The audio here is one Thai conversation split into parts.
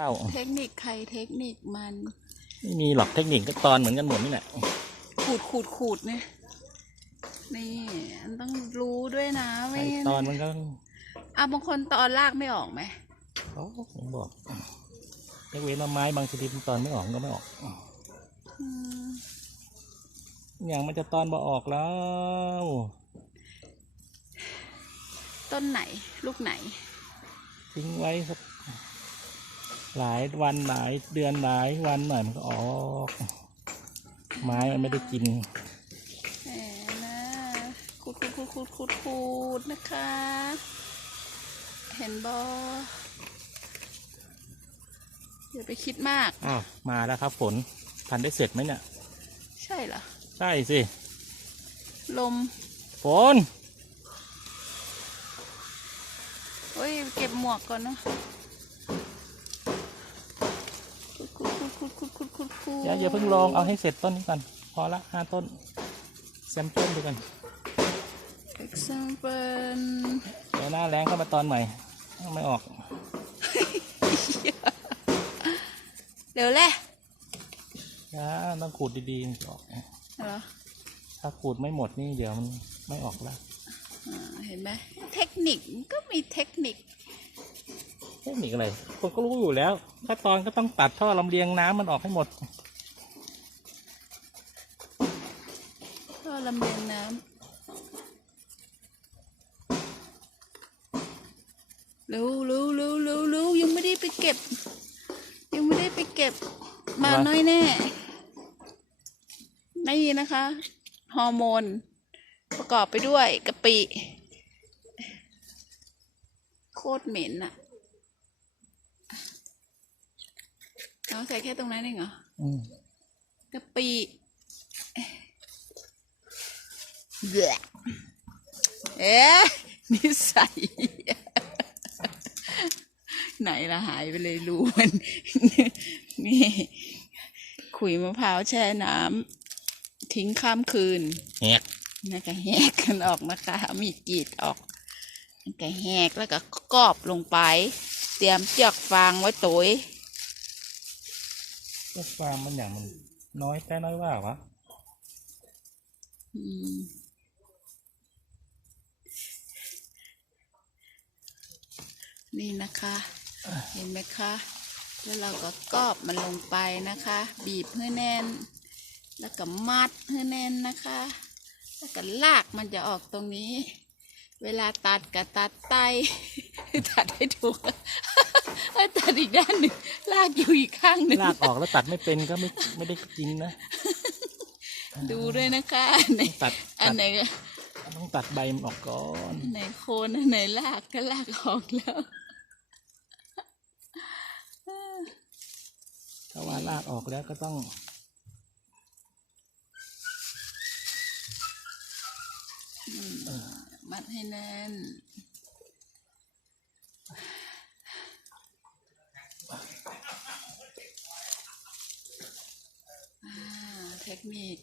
อ้าวเทคนิคใครเทคนิคมันไม่มีหรอกเทคนิคก็ตอนเหมือนกันหมดนี่แหละขูดขูดขูดเนี่ยนี่มันต้องรู้ด้วยนะไอไม่ ตอนมันก็อะบางคนตอนลากไม่ออกไหมเขาผมบอกยกเว้นว่าไม้บางชนิดมันตอนไม่ออกก็ไม่ออกอืมอย่างมันจะตอนบ่ออกแล้ว ต้นไหน ลูกไหน ทิ้งไว้สัก หลายวันหลายเดือนหลายวันหน่อยมันก็ออกไม้มันไม่ได้กินแหมนะขูดขูดขูดขูดขูดขูดนะคะ เห็นบออย่าไปคิดมากอ้าวมาแล้วครับฝนทันได้เสร็จไหมเนี่ย ใช่เหรอ ใช่สิ ลมฝน โอ้ย เก็บหมวกก่อนเนอะ อย่าอย่าเพิ่งลองเอาให้เสร็จต้นนี้ก่อน พอละห้าต้นแซมเปิลดูกัน example เดี๋ยวหน้าแรงเข้ามาตอนใหม่ไม่ออก เดี๋ยวแหละอย่าต้องขูดดีๆมันจะออกเหรอถ้าขูดไม่หมดนี่เดี๋ยวมันไม่ออกละอ่าเห็นไหมเทคนิคมันก็มีเทคนิค เทคนิคอะไรคนก็รู้อยู่แล้วถ้าตอนก็ต้องตัดท่อลำเลียงน้ำมันออกให้หมดก็ลำเลียงน้ำเร็วเร็วเร็วเร็วเร็วยังไม่ได้ไปเก็บ ยังไม่ได้ไปเก็บ มาว่าน้อยแน่นี่นะคะฮอร์โมน ประกอบไปด้วยกะปิ โคตรเหม็นอะ เอาใส่แค่ตรงนั้นเองเหรออืมกะปิเบื่อเอ๊ะนิสัยไหนละหายไปเลยรูมันนี่ขุยมะพร้าวแช่น้ำทิ้งข้ามคืนแหกแล้วก็แหกกันออกนะคะเอามีดกรีดออกแล้วก็แหกแล้วก็กรอบลงไป เตรียมเจือกฟางไว้ตุย ก็ฟาร์มมันอย่างมัน น้อยแต่น้อยว่าวะอืมนี่นะคะ เห็นไหมคะ แล้วเราก็กรอบมันลงไปนะคะ บีบให้แน่น แล้วก็มัดให้แน่นนะคะ แล้วก็ลากมันจะออกตรงนี้ เวลาตัดก็ตัดไตตัดให้ถูก แล้วตัดอีกด้านหนึ่งลากอยู่อีกข้างหนึ่งลากออกแล้วตัดไม่เป็นก็ไม่ไม่ได้กินนะ ดูด้วยนะคะอันไหนตัดอัตันดไหนก็ต้องตัดใบมันออกก่อนอันไหนโคนอันไหนลากก็ลากออกแล้วถ้าว่าลากออกแล้วก็ต้องมัดให้แน่น อ่า เทคนิค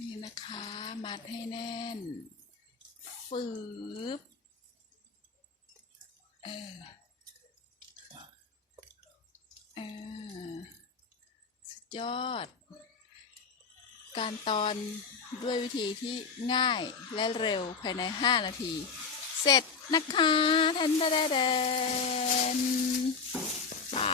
นี่นะคะ มัดให้แน่นฝืบเออเออสุดยอด การตอนด้วยวิธีที่ง่ายและเร็วภายใน 5 นาที เสร็จนะคะทันตะแดน